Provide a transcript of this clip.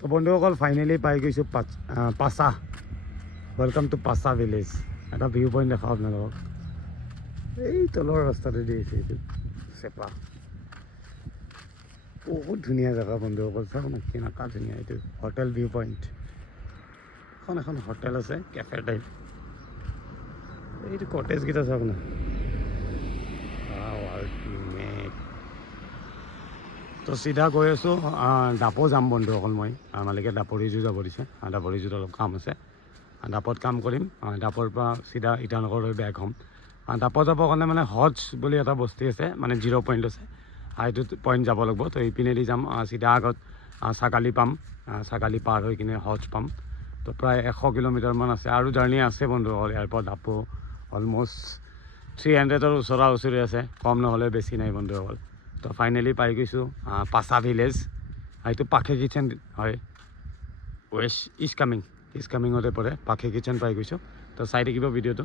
তো বন্ধুসকল ফাইনেলি পাই গৈছোঁ Pasha. Welcome to Pasha village. এটা ভিউ পইণ্ট দেখাওঁ আপোনালোকক। এই তলৰ ৰাস্তাটো দিছে এইটো চেপা। বহুত ধুনীয়া জেগা বন্ধুসকল, চাওক না কেনেকুৱা ধুনীয়া। এইটো হোটেল ভিউ পইণ্ট। এখন হোটেল আছে, কেফে টাইপ। এইটো কটেজকেইটা চাওক না। তো চিধা গৈ আছোঁ ডাপো যাম বন্ধুসকল। মই মালিকে দাপৰিজো যাব দিছে। দাপৰিজোত অলপ কাম আছে, ডাপত কাম কৰিম। ডাপৰ পৰা চিধা ইটানগৰলৈ বেক হ'ম। ডাপত যাবৰ কাৰণে মানে হজ বুলি এটা বস্তু আছে, মানে 0 পইণ্ট আছে। সেইটো পইণ্ট যাব লাগিব। তো এইপিনেদি যাম, চিধা আগত ছাগালী পাম। ছাগালী পাৰ হৈ কিনে হজ পাম। তো প্ৰায় 100 কিলোমিটাৰমান আছে আৰু জাৰ্ণি আছে বন্ধুসকল। ইয়াৰ পৰা ডাপো অলম'ষ্ট 300ৰ ওচৰা ওচৰি আছে, কম নহ'লে বেছি নাই বন্ধুসকল। তো ফাইনেলি পাই গৈছোঁ পাছা ভিলেজ। এইটো পাখে কিচেন হয়, ইষ্ট কামিঙতে পৰে। পাখে কিচেন পাই গৈছোঁ। তো চাই থাকিব ভিডিঅ'টো।